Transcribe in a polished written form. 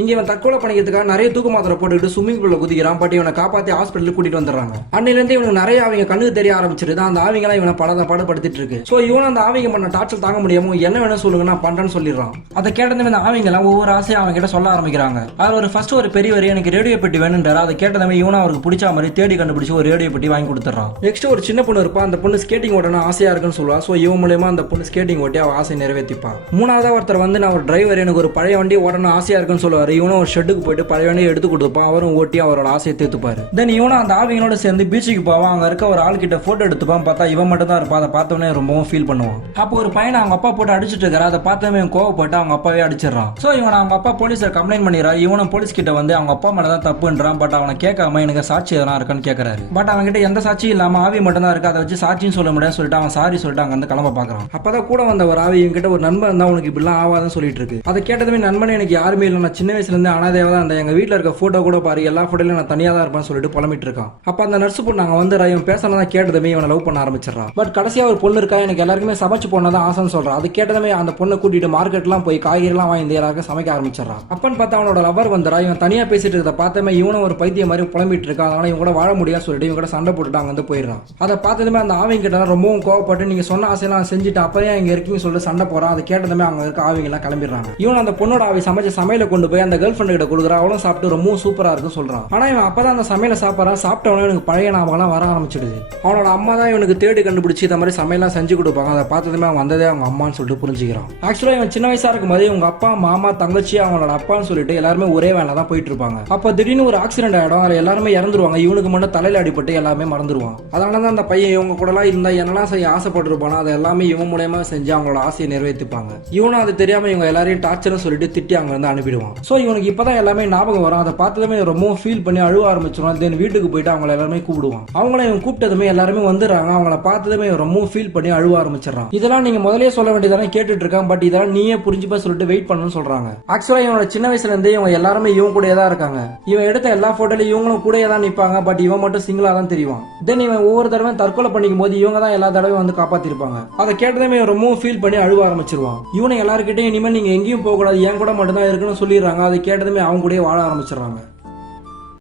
இங்க இவன் தற்கொலை பண்ணிக்கிறதுக்காக நிறைய தூக்கு மாத்திரை போட்டுக்கிட்டு ஸ்விம்மிங் பூல்ல குதிக்கிறான். பட் இவனை காப்பாத்தி ஹாஸ்பிட்டலுக்கு கூட்டிட்டு வந்துடுறாங்க. அன்னில இருந்து இவனுக்கு நிறைய அவங்க கண்ணுக்கு தெரிய ஆரம்பிச்சிருது. அந்த ஆவிங்கெல்லாம் இவனை படப்படுத்திட்டு இருக்கு. சோ இவன் அந்த ஆவிங்க பண்ண டார்ச்சர் தாங்க முடியாம என்ன வேணும் சொல்லுங்க நான் பண்றேன்னு சொல்லிடுறான். அதை கேட்டதுமே இந்த ஆவிங்க எல்லாம் ஒவ்வொரு ஆசையா அவங்க கிட்ட சொல்ல ஆரம்பிக்கிறாங்க. அதுல ஒரு ஃபர்ஸ்ட் ஒரு பெரிய வரி எனக்கு ரேடியோ பெட்டி வேணும்ன்றாரு. அதை கேட்டதுமே இவனும் அவருக்கு பிடிச்ச மாதிரி தேடி கண்டுபிடிச்சு ஒரு ரேடியோ பெட்டி வாங்கி கொடுத்துறான். நெக்ஸ்ட் ஒரு சின்ன பொண்ணு இருப்பா. அந்த பொண்ணு ஸ்கேட்டிங் ஓட்டணும் ஆசையா இருக்குன்னு சொல்லுவா. சோ இவன் மூலமா அந்த பொண்ணு ஸ்கேட்டிங் ஓட்டி அவ ஆசை நிறைவேற்றிப்பா. மூணாவதா ஒருத்தர் வந்து நான் ஒரு டிரைவர் எனக்கு ஒரு பழைய வண்டி ஓட்டணும் ஆசையா இருக்குன்னு சொல்லுவாரு. இவனும் ஒரு ஷெட்டுக்கு போயிட்டு பழைய வண்டியை எடுத்து கொடுத்துப்பான். அவரும் ஓட்டி அவரோட ஆசையை தேத்துப்பாரு. தென் இவனும் அந்த ஆவிங்களோட சேர்ந்து பீச்சுக்கு போவான். அங்க இருக்க ஒரு ஆள் கிட்ட போட்டோ எடுத்துப்பான். பார்த்தா இவன் மட்டும் தான் இருப்பான். அதை பார்த்தவனே ரொம்பவும் ஃபீல் பண்ணுவான். அப்போ ஒரு பையனை அவங்க அப்பா போட்டு அடிச்சுட்டு இருக்காரு. அதை பார்த்தவன் இவன் கோவப்பட்டு அவங்க அப்பாவே அடிச்சிடறான். சோ இவன் அவங்க அப்பா போலீஸை கம்ப்ளைண்ட் பண்ணிடுறான். இவனும் போலீஸ் கிட்ட வந்து அவங்க அப்பா மேல தான் தப்புன்றான். பட் அவனை கேட்காம எனக்கு சாட்சி எதனா இருக்கான்னு கேட்கறாரு. பட் அவன் கிட்ட எந்த சாட்சியும் இல்லாம ஆவி மட்டும் தான் இருக்கு. அதை வச்சு சாட்சின்னு சொல்ல முடியாது சொல்லிட்டு அவன் சாரி சொல்லிட்டு அங்க வந்து கிளம்ப பாக்குறான். அப்பதான் கூட வந்த ஒரு ஆவி இவங்க கிட்ட ஒரு நண்பன் இருந்தா உனக்கு இப்படிலாம் ஆவாதுன்னு சொல்லிட்டு இருக்கு. அதை கேட்டதுமே நண்பனே எனக்கு யாருமே இல்லை, நான் சின்ன வயசுல இருந்து அனாதையா தான் இருந்தேன், எங்க வீட்டுல இருக்க போட்டோ கூட பாரு எல்லா போட்டோலயும் நான் தனியா தான் இருப்பேன்னு சொல்லிட்டு புலம்பிட்டு இருக்கான். அப்ப அந்த நர்ஸ் பொண்ணு நாங்க வந்து இவன் பேசலாம் கேட்டதுமே இவனை லவ் பண்ண ஆரம்பிச்சிடறான். பட் கடைசியா ஒரு பொண்ணு இருக்கா எனக்கு எல்லாருக்குமே சமைச்சு போனதான் ஆசைன்னு சொல்றான். அது கேட்டதுமே அந்த பொண்ணை கூட்டிட்டு மார்க்கெட்லாம் போய் காய்கறிலாம் வாங்கி எல்லாருக்கும் சமைக்க ஆரம்பிச்சிடறான். அப்பன்னு பார்த்தா அவனோட லவர் வந்துடா. இவன் தனியா பேசிட்டு இருக்க பார்த்தமே இவனும் ஒரு பைத்திய மாதிரி புலம்பிட்டு இருக்கான். அதனால இவன் கூட வாழ முடியாது சொல்லிட்டு இவங்க கூட சண்டை போட்டுட்டு அங்க வந்து போயிடுறான். அதை பார்த்ததுமே அந்த ஆவிங்க கிட்ட ரொம்பவும் கோவப்பட்டு நீங்க சொன்ன ஆசையெல்லாம் செஞ்சுட்டு அப்பயே இங்க இருக்கீங்கன்னு சொல்லிட்டு சண்டை போறான். அதை கேட்டதுமே அவங்க இருக்க ஆவிங்க எல்லாம் கிளம்பிடுறாங்க. இவன் அந்த பொண்ணோட ஆவி சமைச்ச சமையல கொண்டு போய் அந்த கேர்ள் ஃப்ரெண்ட் கிட்ட கொடுக்குறான். அவளும் சாப்பிட்டு ரொம்பவும் சூப்பரா இருக்குன்னு சொல்றான். ஆனா இவன் அப்பதான் அந்த சமையல சாப்பிட்றான். சாப்பிட்டவனே எனக்கு பழைய ஞாபகம் வர ஆரம்பிச்சிடுது. அவனோட அம்மா தான் இவனுக்கு தேடி கண்டுபிடிச்சு இந்த மாதிரி சமையலாம் செஞ்சு கொடுப்பாங்க. அதை பார்த்ததுமே அவன் வந்ததே அவங்க அம்மான்னு சொல்லிட்டு புரிஞ்சுக்கிறான். ஆக்சுவலா இவன் சின்ன வயசா இருக்கும் போது உங்க அப்பா மாமா தங்கச்சி அவனோட அப்பான்னு சொல்லிட்டு எல்லாருமே ஒரே வேலை தான் போயிட்டு இருப்பாங்க. அப்ப திடீர்னு ஒரு ஆக்சிடென்ட் ஆயிடும். அதுல எல்லாருமே இறந்துருவாங்க. இவனுக்கு மட்டும் தலையில அடிபட்டு எல்லாமே மறந்துடுவான். அதனாலதான் அந்த பையன் இவங்க கூட எல்லாம் இருந்தா என்னெல்லாம் செய்ய ஆசைப்பட்டிருப்பானோ அதை எல்லாமே இவன் மூலமா செஞ்சு அவங்களோட ஆசையை நிறைவேற்றிப்பாங்க. இவனும் அது தெரியாம இவங்க எல்லாரையும் டார்ச்சர்னு சொல்லிட்டு திட்டி அங்க வந்து அனுப்பிடுவான். சோ இவனுக்கு இப்பதான் எல்லாமே ஞாபகம் வரும். அதை பார்த்ததுமே ரொம்பவும் ஃபீல் பண்ணி அழுவ ஆரம்பிச்சிருவான். தென் வீட்டுக்கு போயிட்டு அவங்களை எல்லாருமே கூப்பிடுவான். அவங்கள இவன் கூப்பிட்டதுமே எல்லாருமே வந்துடுறாங்க. அவங்கள பார்த்ததுமே ரொம்பவும் ஃபீல் பண்ணி அழுவ ஆரம்பிச்சிடறான். இதெல்லாம் நீங்க முதலே சொல்ல வேண்டியதானே கேட்டுட்டு இருக்கான். பட் இதெல்லாம் நீயே புரிஞ்சுப்பா சொல்லிட்டு வெயிட் பண்ணணும்னு சொல்றாங்க. ஆக்சுவலா இவனோட சின்ன வயசுல இருந்தே இவங்க எல்லாருமே இவன் கூட தான் இருக்காங்க. இவன் எடுத்த எல்லா போட்டோலயும் இவங்களும் கூட தான் நிப்பாங்க. பட் இவன் மட்டும் சிங்கிளா தான் தெரியும். தென் இவன் ஒவ்வொரு தடவை தற்கொலை பண்ணிக்கும் போது இவங்க தான் எல்லா தடவையும் வந்து காப்பாத்திருப்பாங்க. அதை கேட்டதுமே ரொம்பவும் ஃபீல் பண்ணி அழுவ ஆரம்பிச்சிருவான். இவனை எல்லாருக்கிட்டையும் இனிமேல் நீங்க எங்கேயும் போக கூடாது என் கூட மட்டும் தான் இருக்குன்னு சொல்லிடுறாங்க. அதை கேட்டதுமே அவங்க கூட வாழ ஆரம்பிச்சிடறாங்க.